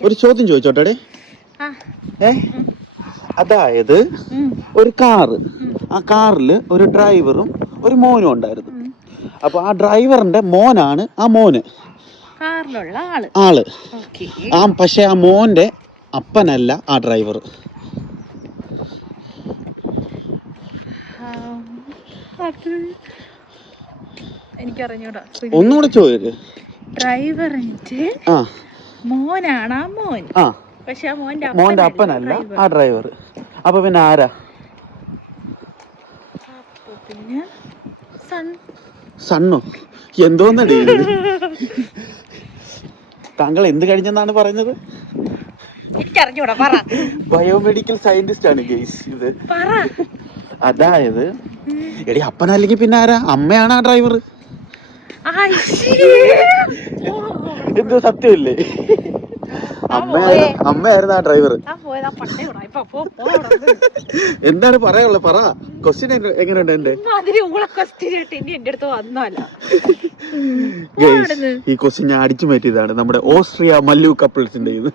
ഒരു ചോദ്യം ചോദിച്ചോട്ടെ. അതായത് ഒരു കാറ്, ആ കാറില് ഒരു ഡ്രൈവറും ഒരു മോനും ഉണ്ടായിരുന്നു. അപ്പൊ ആ ഡ്രൈവറിന്റെ മോനാണ് ആ മോന്, ആള്. പക്ഷെ ആ മോന്റെ അപ്പനല്ല ആ ഡ്രൈവർ. എനിക്കറിഞ്ഞൂടാ. ഒന്നുകൂടെ ചോദിക്ക്. ഡ്രൈവറിന്റെ മോനാണ് ആ മോൻ, പക്ഷെ ആ മോന്റെ അപ്പനല്ല ആ ഡ്രൈവർ. അപ്പൊ പിന്നെ ആരാ? പിന്നെ സണ്ണോ? എന്തോന്നടി താങ്കൾ എന്ത് കഴിഞ്ഞെന്നാണ് പറഞ്ഞത്? എനിക്കറിഞ്ഞൂടാ, പറ. ബയോമെഡിക്കൽ സയന്റിസ്റ്റ് ആണ് ഗെയ്സ് ഇത്. അതായത് എടി അപ്പനല്ലെങ്കിൽ പിന്നെ ആരാ? അമ്മയാണ് ആ ഡ്രൈവർ. എന്തോ സത്യമില്ലേ? അമ്മയായിരുന്നു ആ ഡ്രൈവർ. എന്താണ് പറയാനുള്ളത്? പറ. ക്വസ്റ്റ്യൻ എങ്ങനെയുണ്ട് എന്റെ? ഈ ക്വസ്റ്റ്യൻ ഞാൻ അടിച്ചു മാറ്റിയതാണ് നമ്മുടെ ഓസ്ട്രിയ മല്ലു കപ്പിൾസിന്റെ ഇത്.